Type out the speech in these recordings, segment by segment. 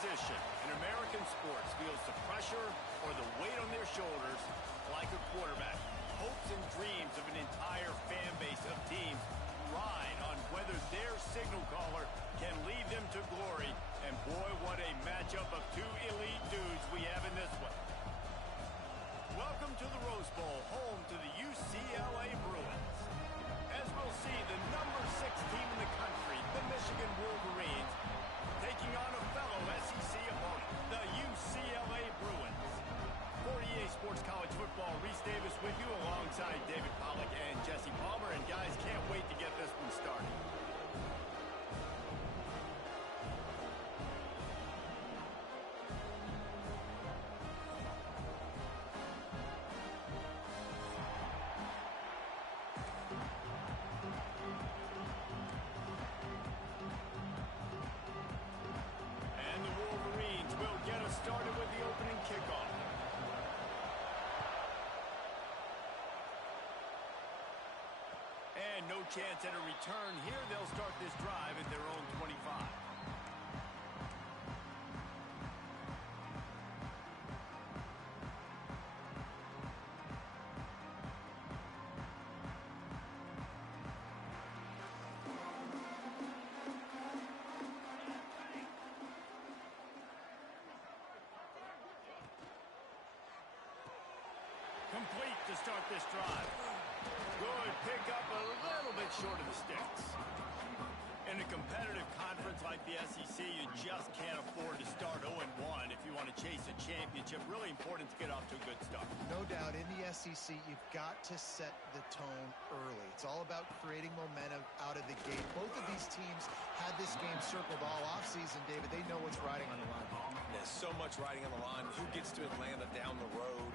position in American sports feels the pressure or the weight on their shoulders like a quarterback. Hopes and dreams of an entire fan base of teams ride on whether their signal caller can lead them to glory. And boy, what a matchup of two elite dudes we have in this one. Welcome to the Rose Bowl, home to the UCLA Bruins. As we'll see, the number 6 team in the country, the Michigan Wolverines, taking on a fellow SEC opponent, the UCLA Bruins. For EA Sports College Football, Reese Davis with you alongside David Pollack and Jesse Palmer. And guys, can't wait to get this one started. And the Wolverines will get us started with the opening kickoff. And no chance at a return here. They'll start this drive at their own 25. Complete to start this drive. Good pickup, a little bit short of the sticks. In a competitive conference like the SEC, you just can't afford to start 0-1 if you want to chase a championship. Really important to get off to a good start. No doubt, in the SEC, you've got to set the tone early. It's all about creating momentum out of the gate. Both of these teams had this game circled all offseason, David. They know what's riding on the line. There's so much riding on the line. Who gets to Atlanta down the road?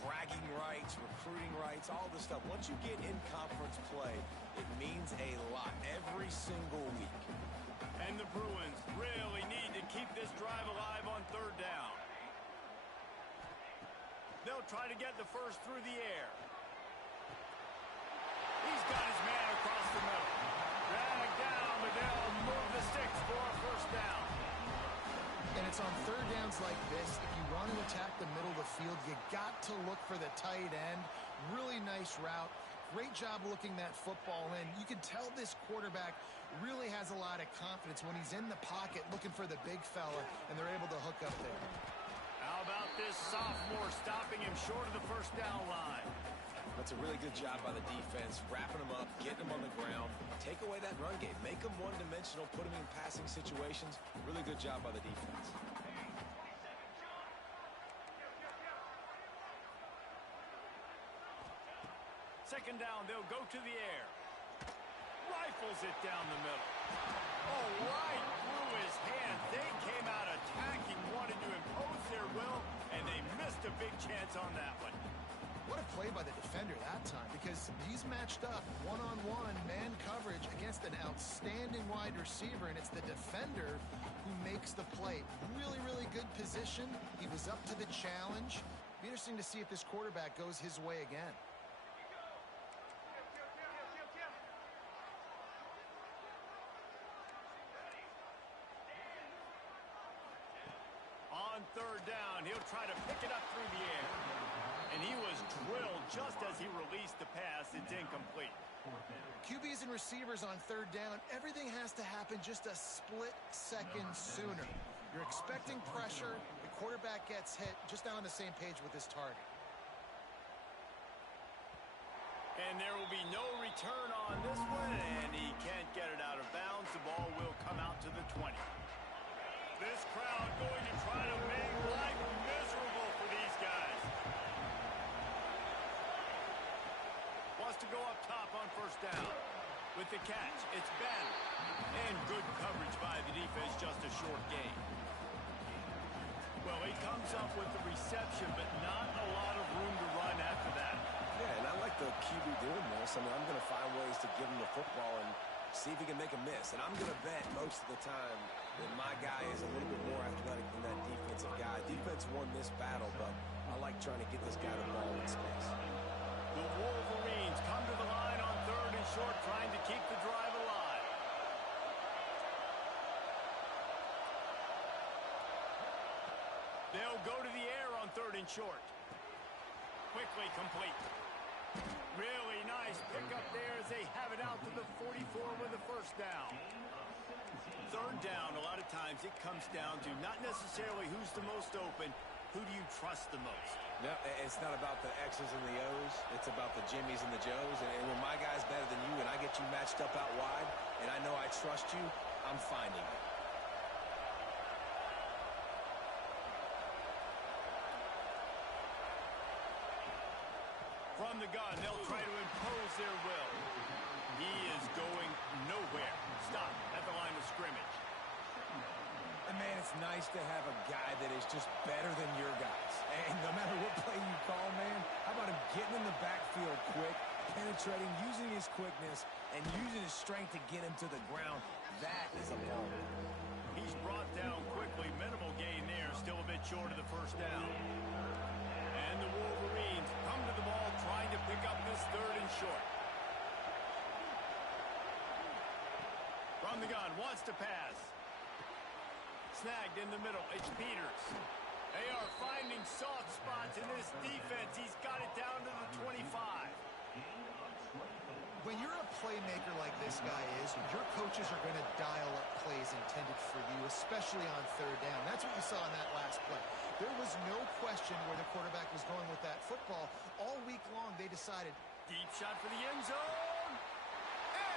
Bragging rights, recruiting rights, all this stuff. Once you get in conference play, it means a lot every single week. And the Bruins really need to keep this drive alive on third down. They'll try to get the first through the air. He's got his man across the middle. Dragged down, but they'll move the sticks for a first down. And it's on third downs like this. If you want to attack the middle of the field, you got to look for the tight end. Really nice route. Great job looking that football in. You can tell this quarterback really has a lot of confidence when he's in the pocket looking for the big fella, and they're able to hook up there. How about this sophomore stopping him short of the first down line? That's a really good job by the defense, wrapping them up, getting them on the ground, take away that run game, make them one-dimensional, put them in passing situations. Really good job by the defense. Second down, they'll go to the air. Rifles it down the middle. Oh, right through his hands. They came out attacking, wanted to impose their will, and they missed a big chance on that one. What a play by the defender that time, because he's matched up one-on-one man coverage against an outstanding wide receiver, and it's the defender who makes the play. Really, really good position. He was up to the challenge. Be interesting to see if this quarterback goes his way again. On third down, he'll try to pick it up through the air. And he was drilled just as he released the pass. It's incomplete. QBs and receivers on third down, everything has to happen just a split second sooner. You're expecting pressure. The quarterback gets hit, just not on the same page with his target. And there will be no return on this one, and he can't get it out of bounds. The ball will come out to the 20. This crowd going to try to make life miserable for these guys. Wants to go up top on first down. With the catch, it's Ben. And good coverage by the defense, just a short gain. Well, he comes up with the reception, but not a lot of room to run after that. Yeah, and I like the QB doing this. I mean, I'm going to find ways to give him the football and see if he can make a miss. And I'm going to bet most of the time that my guy is a little bit more athletic than that defensive guy. Defense won this battle, but I like trying to get this guy the ball in space. The Wolverines come to the line on third and short, trying to keep the drive alive. go to the air on 3rd and short. Quickly complete. Really nice pickup there as they have it out to the 44 with a first down. 3rd down, a lot of times it comes down to not necessarily who's the most open, who do you trust the most? No, it's not about the X's and the O's. It's about the Jimmies and the Joes. And when my guy's better than you and I get you matched up out wide and I know I trust you, I'm finding you. From the gun, they'll try to impose their will. He is going nowhere. Stop at the line of scrimmage. And man, it's nice to have a guy that is just better than your guys. And no matter what play you call, man, how about him getting in the backfield quick, penetrating, using his quickness, and using his strength to get him to the ground? That is a ball. He's brought down quickly. Minimal gain there. Still a bit short of the first down. And the Wolverines come to the ball trying to pick up this 3rd and short. From the gun, wants to pass. Snagged in the middle. It's Peters. They are finding soft spots in this defense. He's got it down to the 25. When you're a playmaker like this guy is, your coaches are going to dial up plays intended for you, especially on 3rd down. That's what you saw in that last play. There was no question where the quarterback was going with that football. All week long, they decided. Deep shot for the end zone.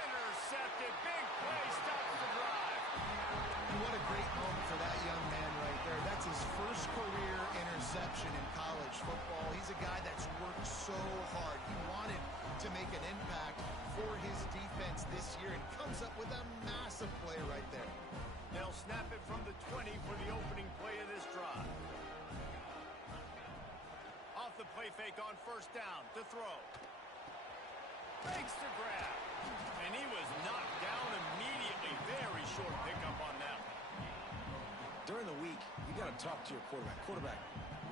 Intercepted. Big play. Stops the drive. What a great moment for that young man right there. That's his first career interception in college football. He's a guy that's worked so hard. He wanted to make an impact for his defense this year and comes up with a massive play right there. They'll snap it from the 20 for the opening play of this drive. Off the play fake on 1st down to throw. Fakes the grab. And he was knocked down immediately. Very short pickup on that one. During the week, you got to talk to your quarterback. Quarterback,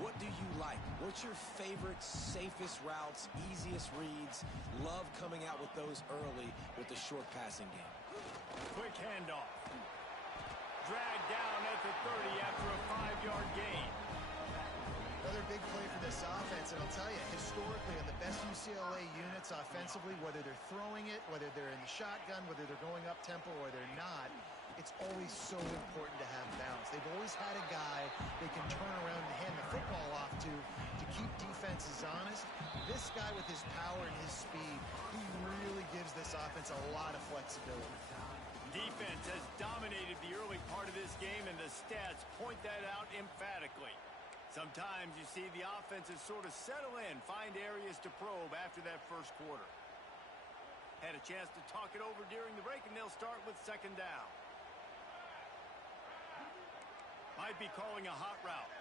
what do you like? What's your favorite, safest routes, easiest reads? Love coming out with those early with the short passing game. Quick handoff. Dragged down at the 30 after a 5-yard gain. Another big play for this offense, and I'll tell you, historically, on the best UCLA units offensively, whether they're throwing it, whether they're in the shotgun, whether they're going up-tempo or they're not, it's always so important to have balance. They've always had a guy they can turn around and hand the football off to keep defenses honest. This guy with his power and his speed, he really gives this offense a lot of flexibility. Defense has dominated the early part of this game, and the stats point that out emphatically. Sometimes you see the offenses sort of settle in, find areas to probe after that first quarter. Had a chance to talk it over during the break, and they'll start with 2nd down. Might be calling a hot route.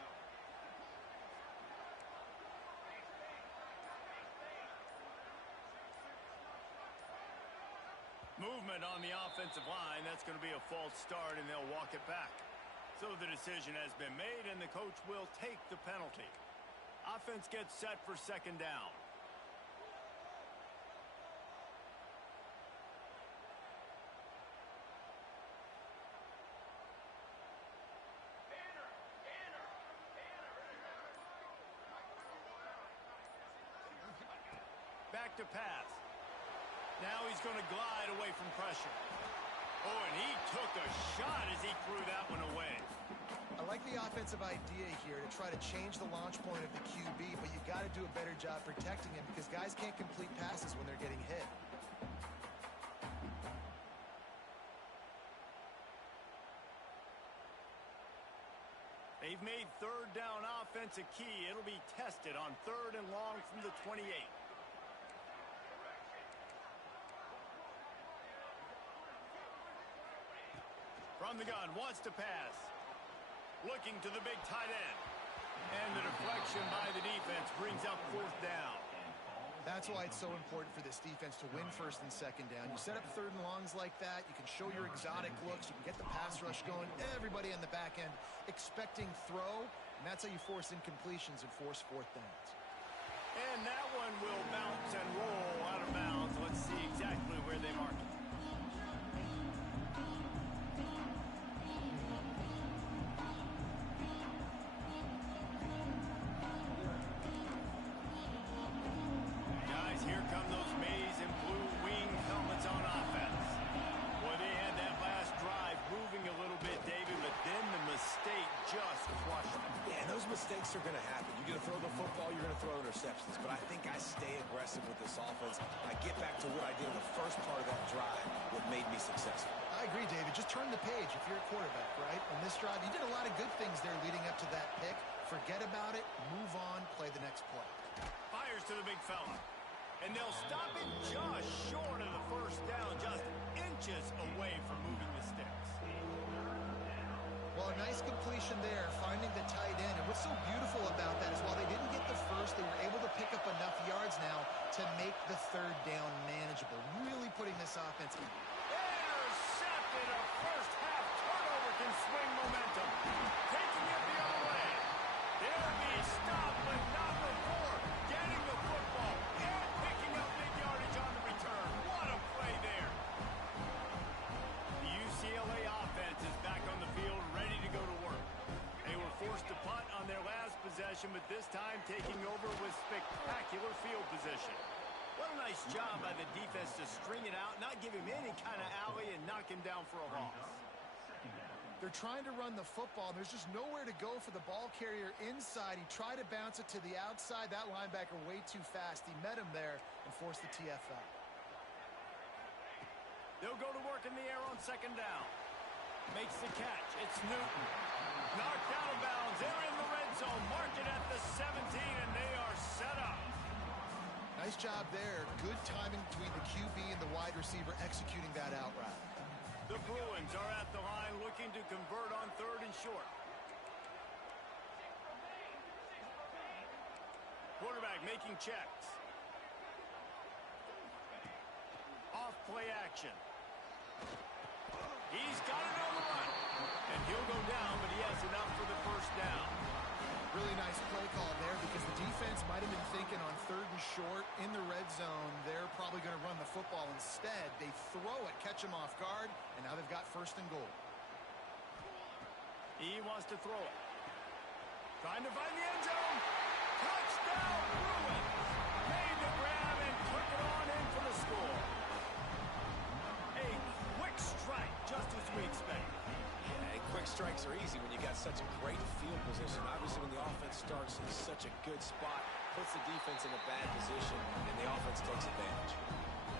Movement on the offensive line. That's going to be a false start, and they'll walk it back. So the decision has been made, and the coach will take the penalty. Offense gets set for 2nd down. Back to pass. Now he's going to glide away from pressure. Oh, and he took a shot as he threw that one away. I like the offensive idea here to try to change the launch point of the QB, but you got to do a better job protecting him because guys can't complete passes when they're getting hit. They've made 3rd down offense a key. It'll be tested on 3rd and long from the 28. From the gun, wants to pass. Looking to the big tight end. And the deflection by the defense brings up 4th down. That's why it's so important for this defense to win 1st and 2nd down. You set up 3rd and longs like that. You can show your exotic looks. You can get the pass rush going. Everybody on the back end expecting throw. And that's how you force incompletions and force 4th downs. And that one will bounce and roll out of bounds. Let's see exactly where they mark it. mistakes are going to happen. You're going to throw the football, you're going to throw interceptions. But I think I stay aggressive with this offense. I get back to what I did in the first part of that drive, what made me successful. I agree, David. Just turn the page if you're a quarterback, right? On this drive, you did a lot of good things there leading up to that pick. Forget about it, move on, play the next play. Fires to the big fella. And they'll stop it just short of the first down, just inches away from moving the sticks. Well, a nice completion there, finding the tight end. And what's so beautiful about that is while they didn't get the first, they were able to pick up enough yards now to make the third down manageable. Really putting this offense in. Intercepted. A first half turnover can swing momentum. Taking it the other way. They'll be stopped, but not before getting the football and picking up big yardage on the return. What a play there. The UCLA offense is back on the field, ready to go to work. They were forced to punt on their last possession, but this time taking over with spectacular field position. What a nice job by the defense to string it out, not give him any kind of alley, and knock him down for a loss. They're trying to run the football. There's just nowhere to go for the ball carrier inside. He tried to bounce it to the outside. That linebacker way too fast. He met him there and forced the TFL. They'll go to work in the air on second down. Makes the catch. It's Newton. Knocked out of bounds. They're in the red zone. Mark it at the 17, and they are set up. Nice job there. Good timing between the QB and the wide receiver executing that out route. The Bruins are at the line looking to convert on third and short. Quarterback making checks. Off play action. He's got it on the run. And he'll go down, but he has enough for the first down. Really nice play call there because the defense might have been thinking on third and short in the red zone. They're probably going to run the football instead. They throw it, catch him off guard, and now they've got first and goal. He wants to throw it. Trying to find the end zone. Touchdown, Bruins. Made the grab and took it on in for the score. A quick strike, just as we expected. Yeah, quick strikes are easy when you got such a great field position. Obviously, when the offense starts in such a good spot, puts the defense in a bad position, and the offense takes advantage.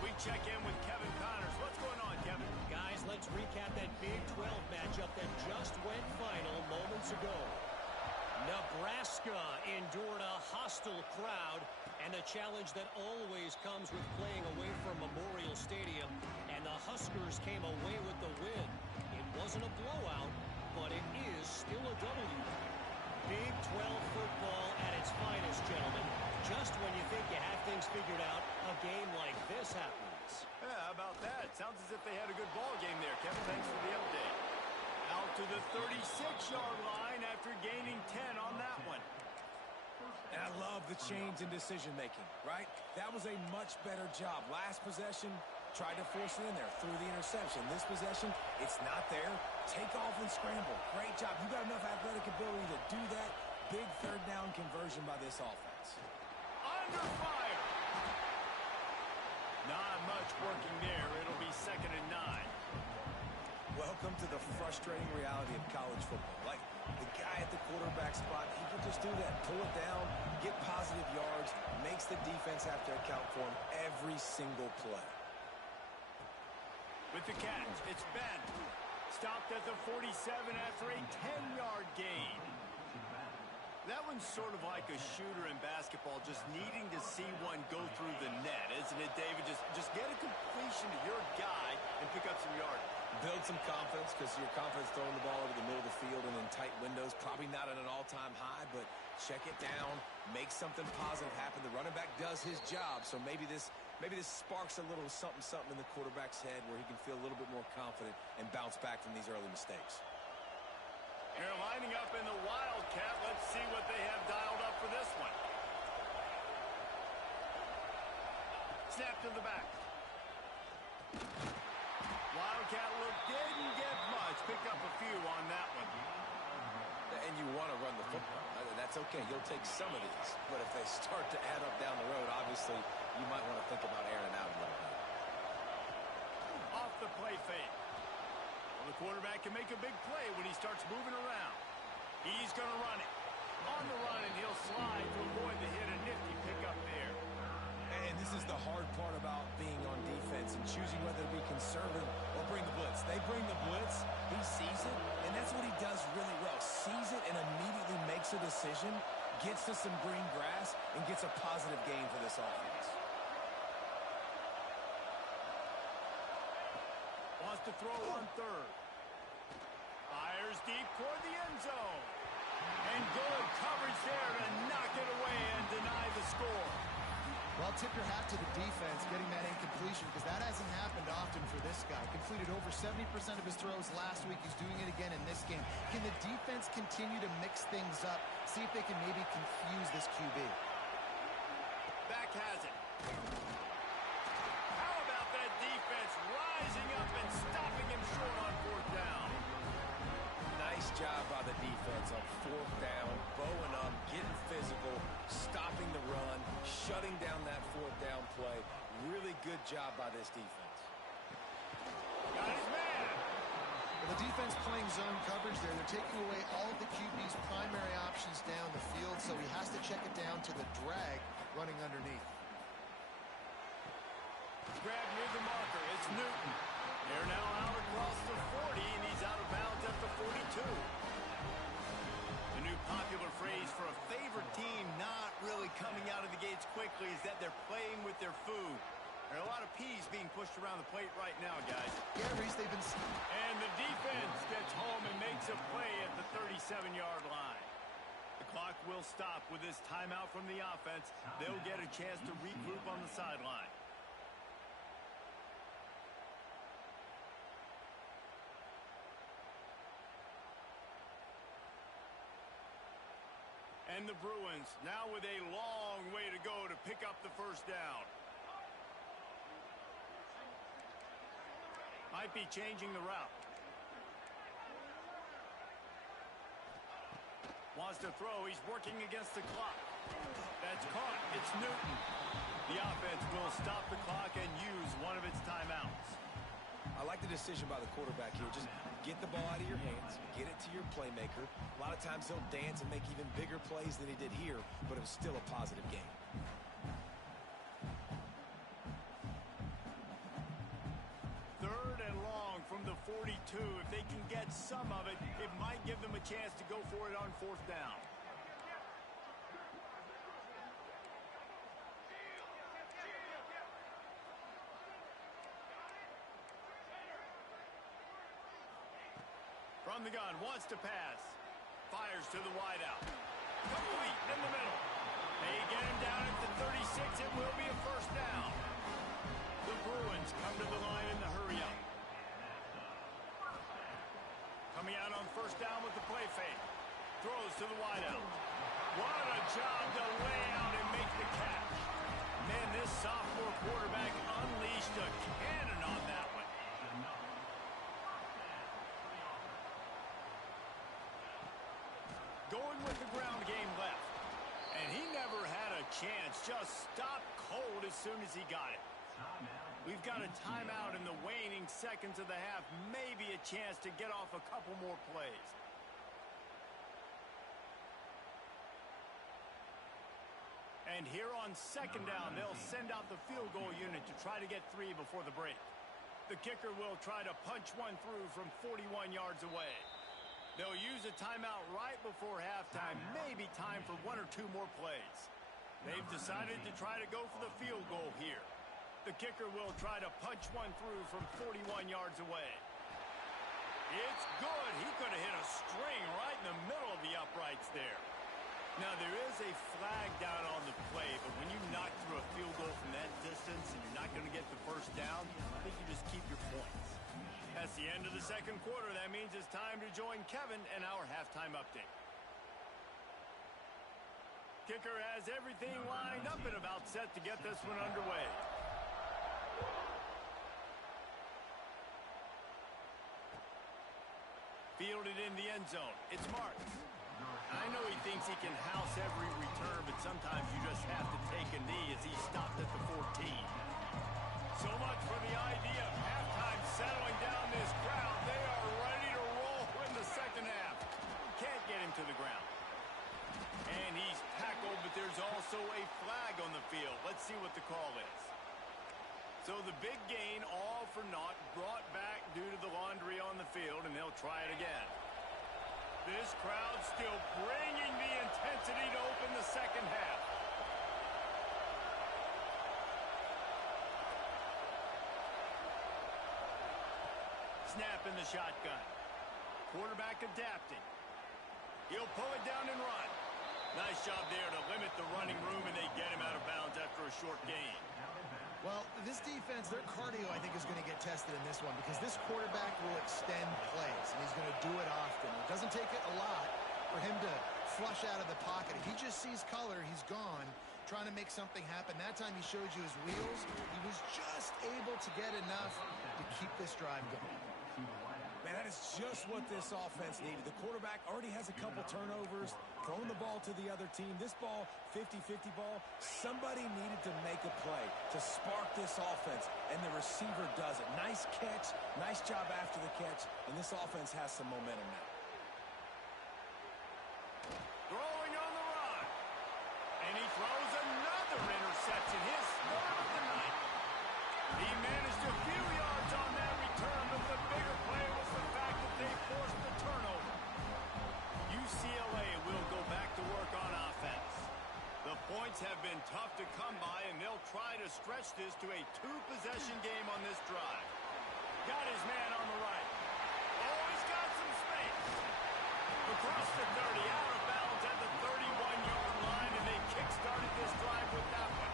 We check in with Kevin Connors. What's going on, Kevin? Guys, let's recap that Big 12 matchup that just went final moments ago. Nebraska endured a hostile crowd and the challenge that always comes with playing away from Memorial Stadium, and the Huskers came away with the win. It wasn't a blowout, but it is still a W. Big 12 football at its finest, gentlemen. Just when you think you have things figured out, a game like this happens. Yeah, how about that? Sounds as if they had a good ball game there, Kevin. Thanks for the update. Out to the 36-yard line after gaining 10 on that one. And I love the change in decision-making, right? That was a much better job. Last possession, tried to force it in there, threw the interception. This possession, it's not there. Take off and scramble. Great job. You got enough athletic ability to do that. Big third down conversion by this offense. Under fire. Not much working there. It'll be 2nd and 9. Welcome to the frustrating reality of college football. Like, the guy at the quarterback spot, he can just do that. Pull it down, get positive yards, makes the defense have to account for him every single play. With the catch, it's Ben. Stopped at the 47 after a 10-yard gain. That one's sort of like a shooter in basketball, just needing to see one go through the net, isn't it, David? Just get a completion to your guy and pick up some yardage. Build some confidence, because your confidence throwing the ball over the middle of the field and in tight windows, probably not at an all-time high, but check it down, make something positive happen. The running back does his job, so maybe this sparks a little something in the quarterback's head where he can feel a little bit more confident and bounce back from these early mistakes. They're lining up in the Wildcat. Let's see what they have dialed up for this one. Snap to the back. Wildcat look didn't get much. Picked up a few on that one. And you want to run the football. That's okay. You'll take some of these. But if they start to add up down the road, obviously, you might want to think about airing it out a little bit. Off the play fake. Well, the quarterback can make a big play when he starts moving around. He's going to run it. On the run, and he'll slide to avoid the hit. A nifty pickup there. And this is the hard part about being on defense and choosing whether to be conservative or bring the blitz. They bring the blitz, he sees it, and that's what he does really well. Sees it and immediately makes a decision, gets to some green grass, and gets a positive gain for this offense. Wants to throw on third. Fires deep toward the end zone. And good coverage there to knock it away and deny the score. Well, tip your hat to the defense getting that incompletion, because that hasn't happened often for this guy. Completed over 70% of his throws last week. He's doing it again in this game. Can the defense continue to mix things up? See if they can maybe confuse this QB. Back has it. How about that defense rising up and stopping him short on fourth down? Nice job by the defense on fourth down, bowing up, getting physical, stopping the run, shutting down that fourth down play. Really good job by this defense. Got his man. Well, the defense playing zone coverage there. They're taking away all of the QB's primary options down the field, so he has to check it down to the drag running underneath. Grab near the marker. It's Newton. They're now out across the 40, and he's out of bounds at the 42. The new popular phrase for a favored team not really coming out of the gates quickly is that they're playing with their food. There are a lot of peas being pushed around the plate right now, guys. Yeah, Reese, they've been... And the defense gets home and makes a play at the 37-yard line. The clock will stop with this timeout from the offense. They'll get a chance to regroup on the sideline. And the Bruins now with a long way to go to pick up the first down. Might be changing the route. Wants to throw. He's working against the clock. That's caught. It's Newton. The offense will stop the clock and use one of its timeouts. I like the decision by the quarterback here. Just get the ball out of your hands, get it to your playmaker. A lot of times he'll dance and make even bigger plays than he did here, but it was still a positive game. Third and long from the 42. If they can get some of it, it might give them a chance to go for it on fourth down. From the gun, wants to pass. Fires to the wideout. Complete in the middle. They get him down at the 36. It will be a first down. The Bruins come to the line in the hurry-up. Coming out on first down with the play fake. Throws to the wideout. What a job to lay out and make the catch. Man, this sophomore quarterback unleashed a cannon on that one. Going with the ground game left. And he never had a chance. Just stopped cold as soon as he got it. We've got a timeout in the waning seconds of the half. Maybe a chance to get off a couple more plays. And here on second down, they'll send out the field goal unit to try to get 3 before the break. The kicker will try to punch one through from 41 yards away. They'll use a timeout right before halftime, maybe time for 1 or 2 more plays. They've decided to try to go for the field goal here. The kicker will try to punch one through from 41 yards away. It's good. He could have hit a string right in the middle of the uprights there. Now, there is a flag down on the play, but when you knock through a field goal from that distance and you're not going to get the first down, I think you just keep your points. That's the end of the second quarter. That means it's time to join Kevin and our halftime update. Kicker has everything lined up and about set to get this one underway. Fielded in the end zone. It's marked. I know he thinks he can house every return, but sometimes you just have to take a knee as he stopped at the 14. So much for the idea of halftime settling down this crowd. They are ready to roll in the second half. Can't get him to the ground. So the big gain, all for naught, brought back due to the laundry on the field, and they'll try it again. This crowd still bringing the intensity to open the second half. Snap in the shotgun. Quarterback adapting. He'll pull it down and run. Nice job there to limit the running room, and they get him out of bounds after a short gain. Well, this defense, their cardio, I think, is going to get tested in this one because this quarterback will extend plays, and he's going to do it often. It doesn't take it a lot for him to flush out of the pocket. If he just sees color, he's gone, trying to make something happen. That time he showed you his wheels. He was just able to get enough to keep this drive going. Man, that is just what this offense needed. The quarterback already has a couple turnovers, throwing the ball to the other team. This ball, 50-50 ball, somebody needed to make a play to spark this offense, and the receiver does it. Nice catch, nice job after the catch, and this offense has some momentum now. Throwing on the run. And he throws another interception, his third of the night. He managed a few yards on that return, but the bigger play was the fact that they forced the turnover. UCLA will go back to work on offense. The points have been tough to come by, and they'll try to stretch this to a two-possession game on this drive. Got his man on the right. Oh, he's got some space. Across the 30, out of bounds at the 31-yard line, and they kick-started this drive with that one.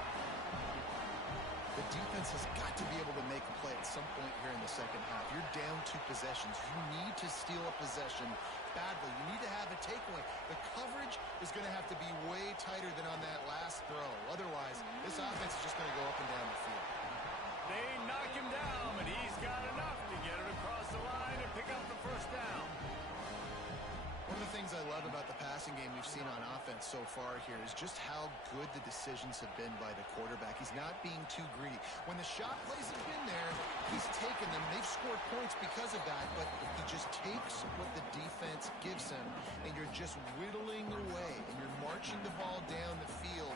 The defense has got to be able to make a play at some point here in the second half. You're down 2 possessions. You need to steal a possession badly. You need to have a takeaway. The coverage is going to have to be way tighter than on that last throw. Otherwise, this offense is just going to go up and down the field. They knock him down, but he's got enough to get it across the line and pick up the first down. One of the things I love about the passing game we've seen on offense so far here is just how good the decisions have been by the quarterback. He's not being too greedy. When the shot plays have been there, he's taken them. They've scored points because of that, but he just takes what the defense gives him, and you're just whittling away, and you're marching the ball down the field.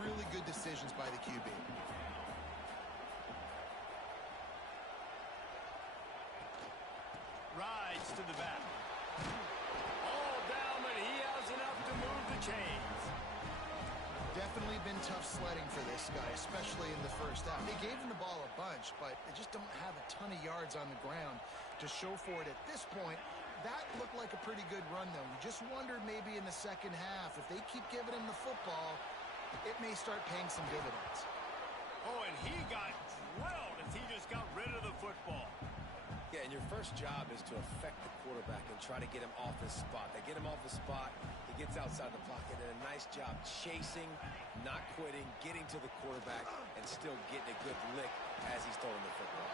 Really good decisions by the QB. Rides to the back. All down, but he has enough to move the chains. Definitely been tough sledding for this guy, especially in the first half. They gave him the ball a bunch, but they just don't have a ton of yards on the ground to show for it at this point. That looked like a pretty good run, though. You just wondered maybe in the second half, if they keep giving him the football, it may start paying some dividends. Oh, and he got drilled as he just got rid of the football. Yeah, and your first job is to affect the quarterback and try to get him off his spot. They get him off his spot, he gets outside the pocket, and a nice job chasing, not quitting, getting to the quarterback, and still getting a good lick as he's throwing the football.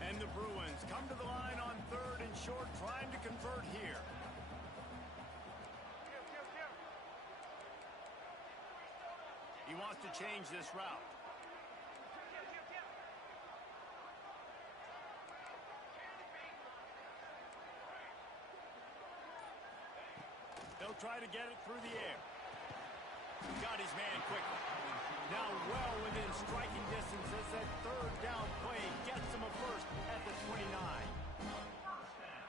And the Bruins come to the line on 3rd and short, trying to convert here. He wants to change this route. They'll try to get it through the air. Got his man quickly. Now well within striking distance as that 3rd down play gets him a first at the 29.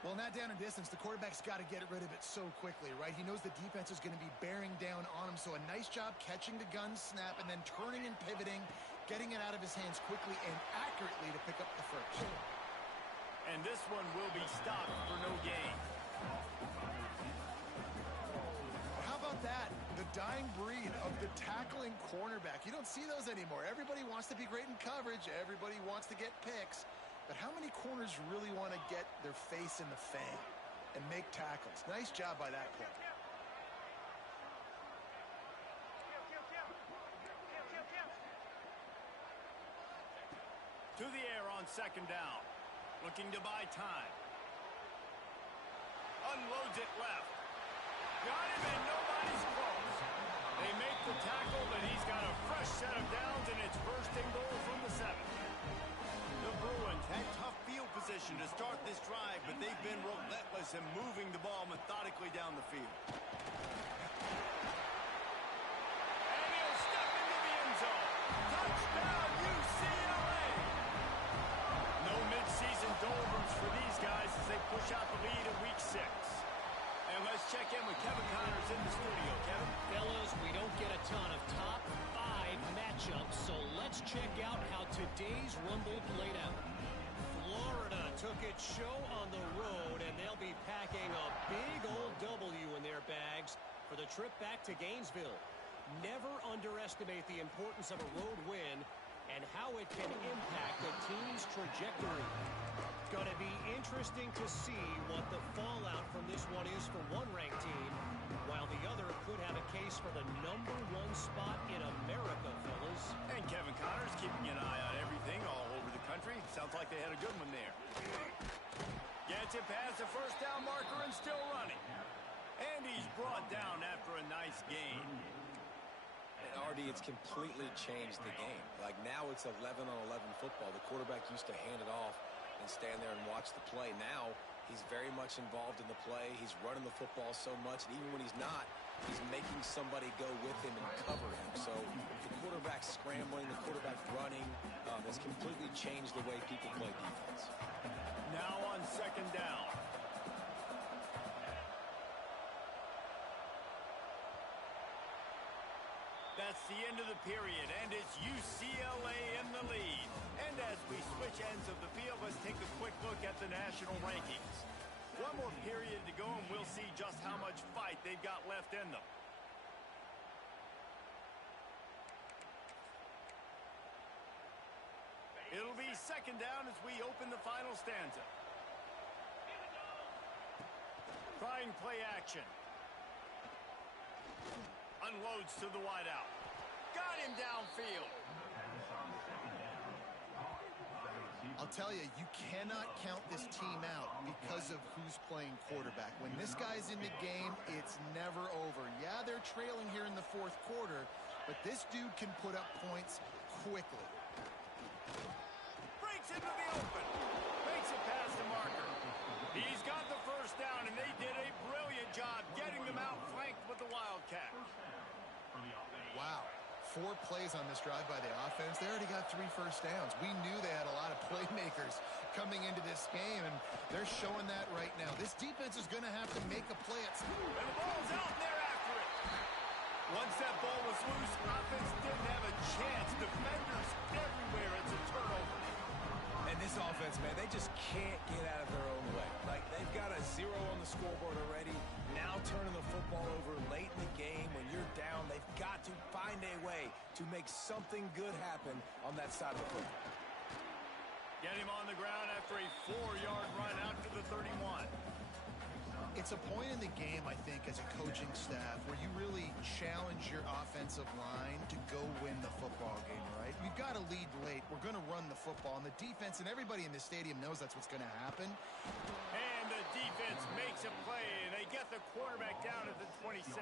Well, in that down and distance, the quarterback's got to get rid of it so quickly, right? He knows the defense is going to be bearing down on him, so a nice job catching the gun snap and then turning and pivoting, getting it out of his hands quickly and accurately to pick up the first. And this one will be stopped for no gain. How about that? The dying breed of the tackling cornerback. You don't see those anymore. Everybody wants to be great in coverage. Everybody wants to get picks. But how many corners really want to get their face in the fan and make tackles? Nice job by that play. To the air on 2nd down. Looking to buy time. Unloads it left. Got him and nobody's close. They make the tackle, but he's got a fresh set of downs, and it's 1st and goal from the 7. The Bruins had tough field position to start this drive, but they've been relentless catches him moving the ball methodically down the field. And he'll step into the end zone. Touchdown, UCLA! No midseason doldrums for these guys as they push out the lead in Week 6. And let's check in with Kevin Connors in the studio. Kevin? Fellas, we don't get a ton of top 5 matchups, so let's check out how today's Rumble played out. Florida took its show on the road, and they'll be packing a big old W in their bags for the trip back to Gainesville. Never underestimate the importance of a road win and how it can impact a team's trajectory. Going to be interesting to see what the fallout from this one is for one ranked team, while the other could have a case for the #1 spot in America, fellas. And Kevin Connors keeping an eye on everything all over the country. Sounds like they had a good one there. Gets it past the first down marker and still running. And he's brought down after a nice gain. And RD, it's completely changed the game. Like now it's 11-on-11 football. The quarterback used to hand it off and stand there and watch the play. Now he's very much involved in the play. He's running the football so much, and even when he's not, he's making somebody go with him and cover him. So the quarterback scrambling, the quarterback running has completely changed the way people play defense. Now on second down. That's the end of the period, and it's UCLA in the lead. And as we switch ends of the field, let's take a quick look at the national rankings. One more period to go, and we'll see just how much fight they've got left in them. It'll be second down as we open the final stanza. Trying play action. Unloads to the wideout. Got him downfield. I'll tell you, you cannot count this team out because of who's playing quarterback. When this guy's in the game, it's never over. Yeah, they're trailing here in the fourth quarter, but this dude can put up points quickly. Breaks into the open. Makes it past the marker. He's got the first down, and they did a brilliant job getting them outflanked with the Wildcat. Wow. 4 plays on this drive by the offense. They already got 3 first downs. We knew they had a lot of playmakers coming into this game, and they're showing that right now. This defense is going to have to make a play at some point. And the ball's out, and they're after it. Once that ball was loose, offense didn't have a chance. Defenders everywhere. It's a turnover. And this offense, man, they just can't get out of their own way. Like, they've got a 0 on the scoreboard already. Now turning the football over late in the game. When you're down, they've got to find a way to make something good happen on that side of the football. Get him on the ground after a 4-yard run out to the 31. It's a point in the game, I think, as a coaching staff where you really challenge your offensive line to go win the football game, right? You've got to lead late. We're going to run the football. And the defense and everybody in this stadium knows that's what's going to happen. And the defense makes a play. They get the quarterback down at the 26.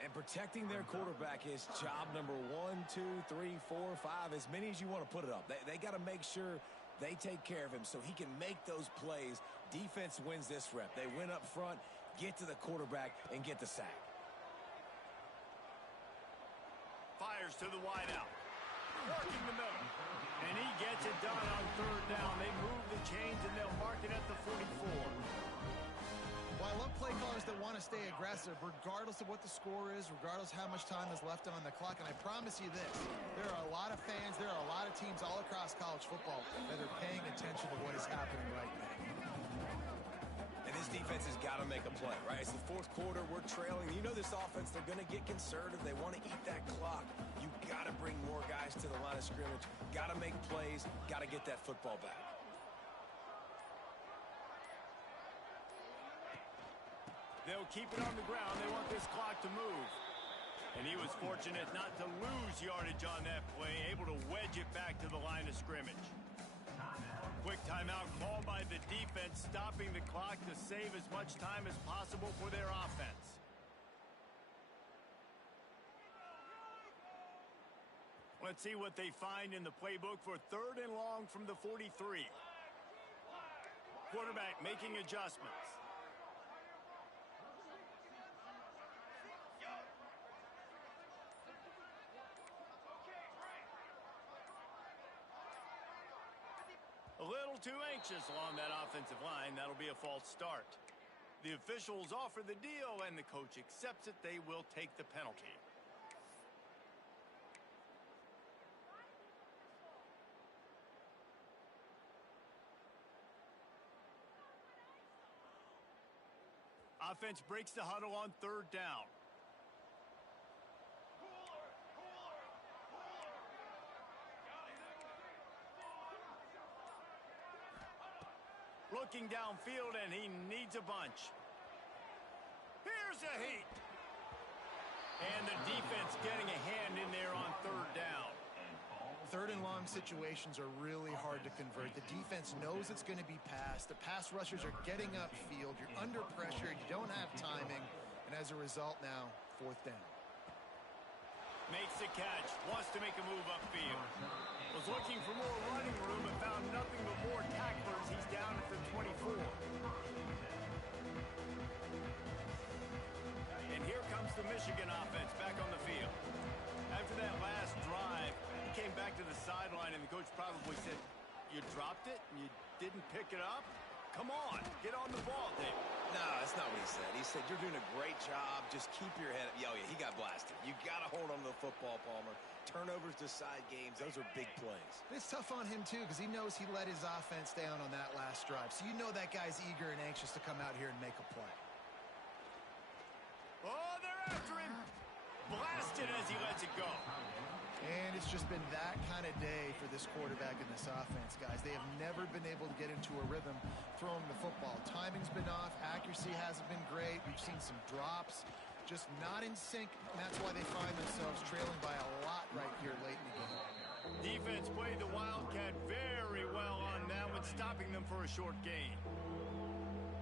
And protecting their quarterback is job number 1, 2, 3, 4, 5, as many as you want to put it up. They got to make sure they take care of him so he can make those plays. Defense wins this rep. They win up front, get to the quarterback, and get the sack. Fires to the wideout. Working the middle. And he gets it done on third down. They move the chains, and they'll mark it at the 44. Well, I love play callers that want to stay aggressive, regardless of what the score is, regardless how much time is left on the clock. And I promise you this, there are a lot of fans, there are a lot of teams all across college football that are paying attention to what is happening right now. And this defense has got to make a play, right? It's the fourth quarter. We're trailing. You know this offense, they're going to get conservative. They want to eat that clock. You got to bring more guys to the line of scrimmage. Got to make plays. Got to get that football back. They'll keep it on the ground. They want this clock to move. And he was fortunate not to lose yardage on that play, able to wedge it back to the line of scrimmage. Quick timeout called by the defense, stopping the clock to save as much time as possible for their offense. Let's see what they find in the playbook for 3rd and long from the 43. Quarterback making adjustments. A little too anxious along that offensive line. That'll be a false start. The officials offer the deal, and the coach accepts it. They will take the penalty. Offense breaks the huddle on third down. Looking downfield, and he needs a bunch. Here's a heat. And the defense getting a hand in there on third down. Third and long situations are really hard to convert. The defense knows it's going to be passed. The pass rushers are getting upfield. You're under pressure. You don't have timing. And as a result now, fourth down. Makes the catch. Wants to make a move upfield. Was looking for more running room and found nothing but more tacklers. He's down at the 24. And here comes the Michigan offense back on the field. After that last drive, he came back to the sideline, and the coach probably said, "You dropped it and you didn't pick it up? Come on, get on the ball, Dave." No, that's not what he said. He said, "You're doing a great job. Just keep your head up." Oh, yeah, he got blasted. You got to hold on to the football, Palmer. Turnovers decide games. Those are big plays. It's tough on him, too, because he knows he let his offense down on that last drive. So you know that guy's eager and anxious to come out here and make a play. Oh, they're after him. Blasted as he lets it go. And it's just been that kind of day for this quarterback and this offense, guys. They have never been able to get into a rhythm throwing the football. Timing's been off. Accuracy hasn't been great. We've seen some drops. Just not in sync, and that's why they find themselves trailing by a lot right here late in the game. Defense played the Wildcat very well on that one, stopping them for a short gain.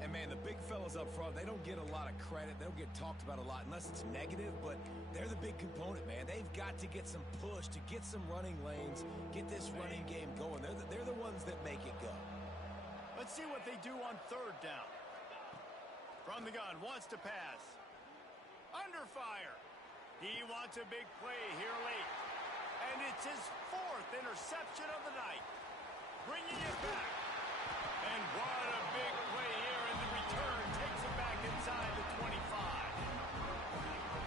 And, man, the big fellas up front, they don't get a lot of credit. They don't get talked about a lot unless it's negative, but they're the big component, man. They've got to get some push to get some running lanes, get this running game going. They're the ones that make it go. Let's see what they do on third down. From the gun, wants to pass. Under fire. He wants a big play here late. And it's his fourth interception of the night. Bringing it back. And what a big play here, and the return takes it back inside the 25.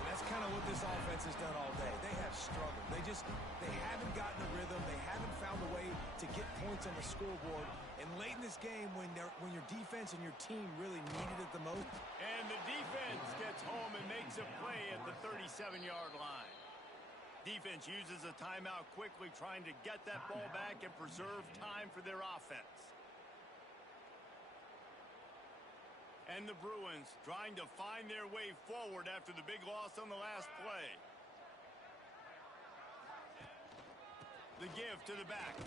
That's kind of what this offense has done all day. They have struggled. They haven't gotten a rhythm. They haven't found a way to get points on the scoreboard. And late in this game, when your defense and your team really needed it the most. And the defense gets home and makes a play at the 37-yard line. Defense uses a timeout quickly, trying to get that ball back and preserve time for their offense. And the Bruins trying to find their way forward after the big loss on the last play. The give to the back.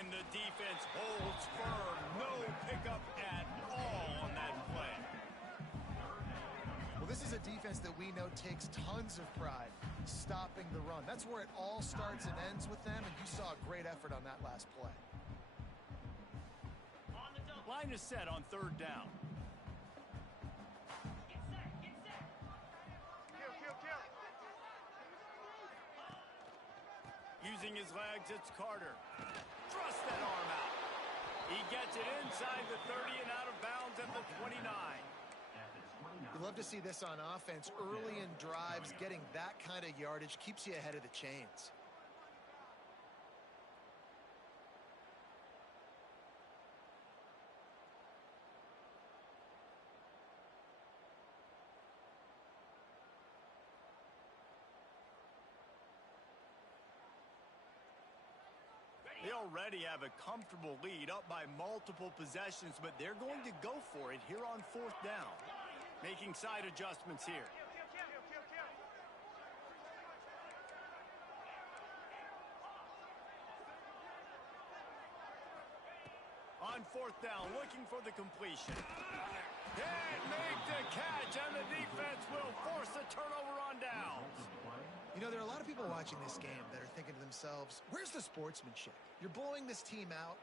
And the defense holds firm. No pickup at all on that play. Well, this is a defense that we know takes tons of pride stopping the run. That's where it all starts and ends with them, and you saw a great effort on that last play. Line is set on third down. Using his legs, it's Carter. Thrust that arm out. He gets it inside the 30 and out of bounds at the 29. You love to see this on offense. Early in drives, getting that kind of yardage keeps you ahead of the chains. They already have a comfortable lead, up by multiple possessions, but they're going to go for it here on fourth down. Making side adjustments here. On fourth down, looking for the completion. Can't make the catch, and the defense will force a turnover on downs. You know, there are a lot of people watching this game that are thinking to themselves, where's the sportsmanship? You're blowing this team out.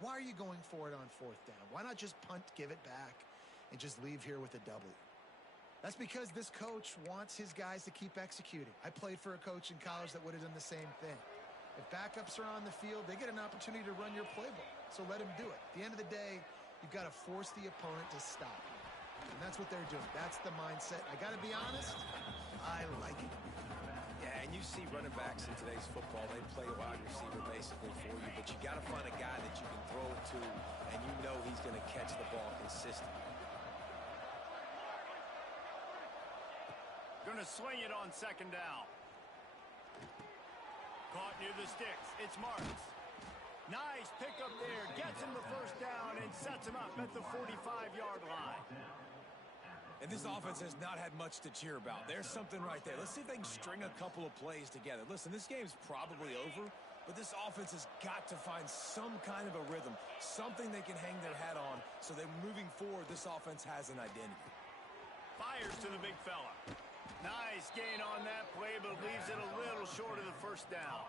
Why are you going for it on 4th down? Why not just punt, give it back, and just leave here with a W? That's because this coach wants his guys to keep executing. I played for a coach in college that would have done the same thing. If backups are on the field, they get an opportunity to run your playbook. So let them do it. At the end of the day, you've got to force the opponent to stop. And that's what they're doing. That's the mindset. I got to be honest, I like it. Yeah, and you see running backs in today's football, they play a wide receiver basically for you, but you got to find a guy that you can throw it to, and you know he's going to catch the ball consistently. Going to swing it on 2nd down. Caught near the sticks. It's Marks. Nice pickup there. Gets him the 1st down and sets him up at the 45-yard line. And this offense has not had much to cheer about. There's something right there. Let's see if they can string a couple of plays together. Listen, this game's probably over, but this offense has got to find some kind of a rhythm, something they can hang their hat on so that moving forward, this offense has an identity. Fires to the big fella. Nice gain on that play, but leaves it a little short of the 1st down.